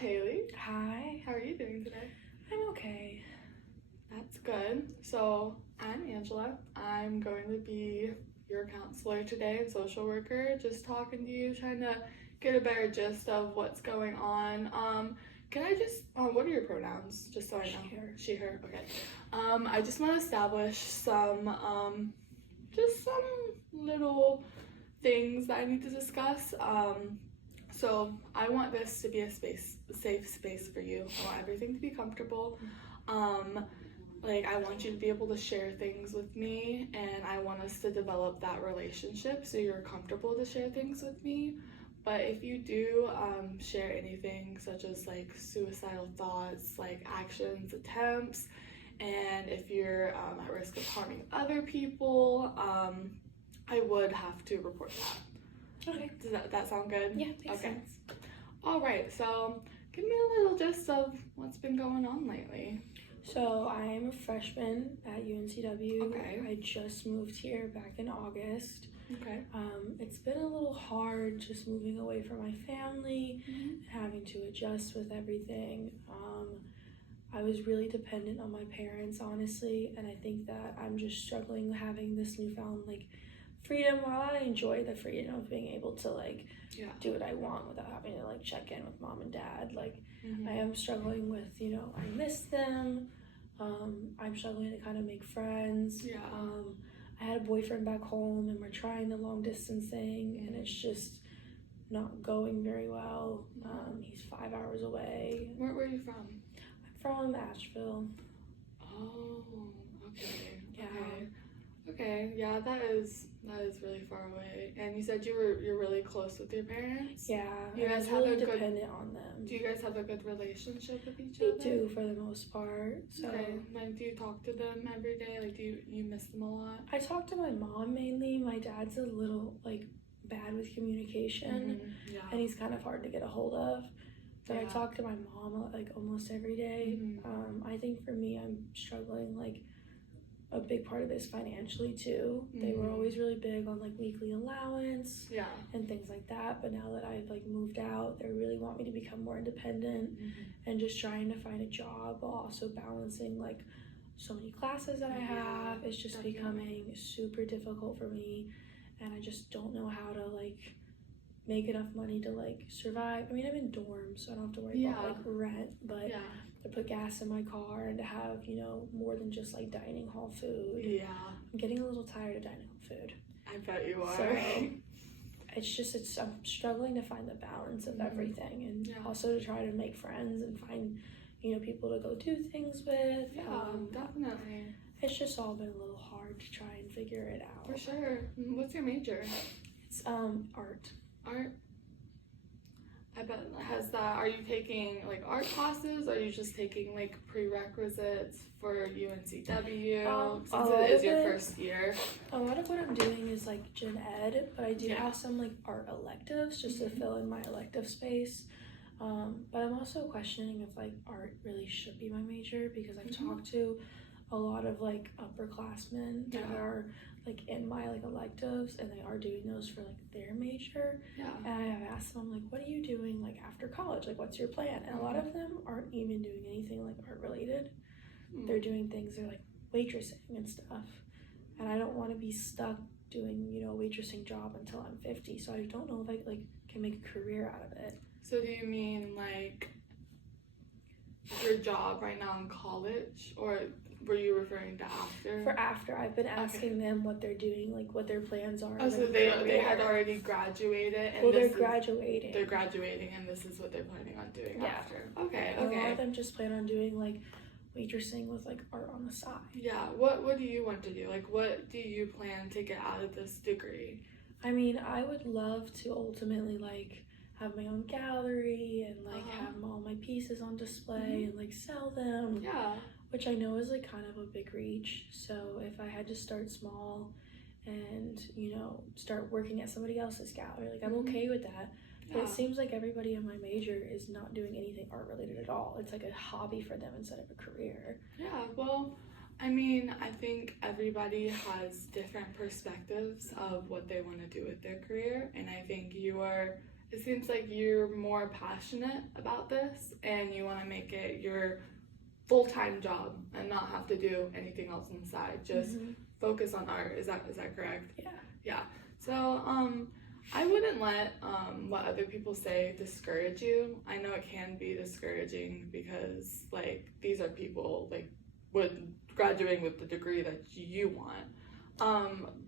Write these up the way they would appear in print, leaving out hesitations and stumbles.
Haley. Hi. How are you doing today? I'm okay. That's good. So, I'm Angela. I'm going to be your counselor today and social worker, just talking to you, trying to get a better gist of what's going on. Can I just, what are your pronouns? Just so I know. She, her. She, her, okay. I just want to establish some little things that I need to discuss. So I want this to be a safe space for you. I want everything to be comfortable. I want you to be able to share things with me, and I want us to develop that relationship so you're comfortable to share things with me. But if you do share anything such as like suicidal thoughts, like actions, attempts, and if you're at risk of harming other people, I would have to report that. Okay. Does that sound good? Yeah, makes Okay. sense. All right, so give me a little gist of what's been going on lately. So I am a freshman at UNCW. Okay. I just moved here back in August. Okay. It's been a little hard just moving away from my family, having to adjust with everything. I was really dependent on my parents, honestly, and I think that I'm just struggling having this newfound freedom. While I enjoy the freedom of being able to do what I want without having to check in with mom and dad, I am struggling with, I miss them. I'm struggling to kind of make friends. Yeah. I had a boyfriend back home and we're trying the long distance thing and it's just not going very well. He's 5 hours away. Where are you from? I'm from Asheville. Oh, okay. Yeah. Okay, yeah, that is really far away. And you said you're really close with your parents? Yeah, You guys I'm have really a good dependent on them. Do you guys have a good relationship with each We other? do for the most part. So Okay. Do you talk to them every day? Do you miss them a lot? I talk to my mom mainly. My dad's a little bad with communication Yeah. and he's kind of hard to get a hold of. But I Yeah. talk to my mom almost every day. I think for me, I'm struggling a big part of it is financially too. They were always really big on weekly allowance and things like that, but now that I've moved out, they really want me to become more independent and just trying to find a job while also balancing so many classes that I have. It's just becoming super difficult for me, and I just don't know how to make enough money to survive. I mean, I'm in dorms, so I don't have to worry about rent, but to put gas in my car and to have more than just dining hall food. Yeah. I'm getting a little tired of dining hall food. I bet you are. So I'm struggling to find the balance of everything, and also to try to make friends and find people to go do things with. Definitely. It's just all been a little hard to try and figure it out. For sure. What's your major? It's art. Art. I bet are you taking art classes, or are you just taking prerequisites for UNCW since it is your first year? A lot of what I'm doing is gen ed, but I do have some art electives just to fill in my elective space. But I'm also questioning if art really should be my major, because I've talked to a lot of upperclassmen that are in my electives, and they are doing those for their major. And I have asked them what are you doing after college, what's your plan? And a lot of them aren't even doing anything art related. They're doing things, they're waitressing and stuff, and I don't want to be stuck doing a waitressing job until I'm 50. So I don't know if I can make a career out of it. So do you mean your job right now in college, or were you referring to after? For after, I've been asking them what they're doing, what their plans are. Oh, so they had already graduated, and they're graduating. They're graduating, and this is what they're planning on doing after. Okay. A lot of them just plan on doing waitressing with art on the side. Yeah. What do you want to do? What do you plan to get out of this degree? I mean, I would love to ultimately have my own gallery and have all my pieces on display and sell them. Yeah. Which I know is kind of a big reach. So if I had to start small and start working at somebody else's gallery, I'm okay with that. But it seems everybody in my major is not doing anything art related at all. It's a hobby for them instead of a career. Yeah, well, I mean, I think everybody has different perspectives of what they want to do with their career, and I think you are it seems like you're more passionate about this and you want to make it your full-time job and not have to do anything else on the side. Just focus on art. Is that correct? Yeah. Yeah. So I wouldn't let what other people say discourage you. I know it can be discouraging because like these are people like with graduating with the degree that you want.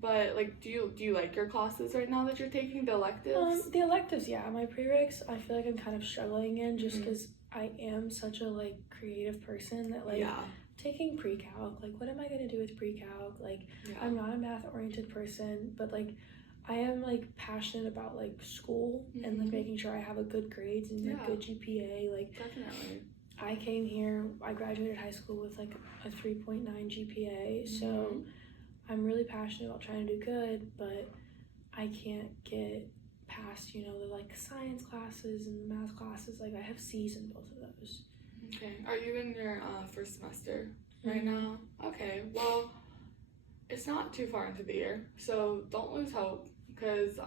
But like do you like your classes right now that you're taking, the electives? The electives, yeah. My prereqs, I feel like I'm kind of struggling in just because I am such a like creative person that like Yeah. taking pre-calc, like what am I gonna do with pre-calc? Like Yeah. I'm not a math oriented person, but like I am like passionate about like school and like making sure I have a good grades and a good GPA. Like Definitely. I came here, I graduated high school with like a 3.9 GPA, so I'm really passionate about trying to do good, but I can't get past, you know, the like science classes and the math classes. Like I have C's in both of those. Okay. Are you in your first semester right now? Okay. Well, it's not too far into the year, so don't lose hope because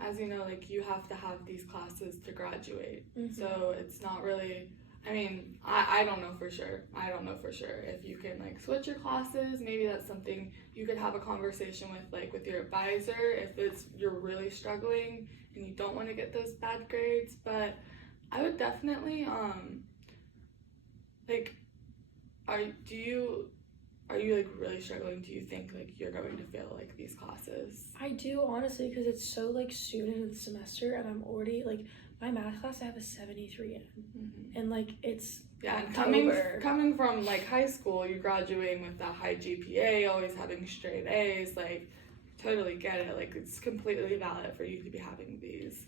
as you know, like you have to have these classes to graduate. So it's not really, I mean, I don't know for sure. I don't know for sure if you can like switch your classes. Maybe that's something you could have a conversation with your advisor if it's you're really struggling and you don't want to get those bad grades. But I would definitely like are you like really struggling? Do you think like you're going to fail like these classes? I do, honestly, because it's so like soon into the semester and I'm already like my math class I have a 73 in and like it's and October. coming from like high school, you're graduating with that high GPA, always having straight A's, like totally get it. Like it's completely valid for you to be having these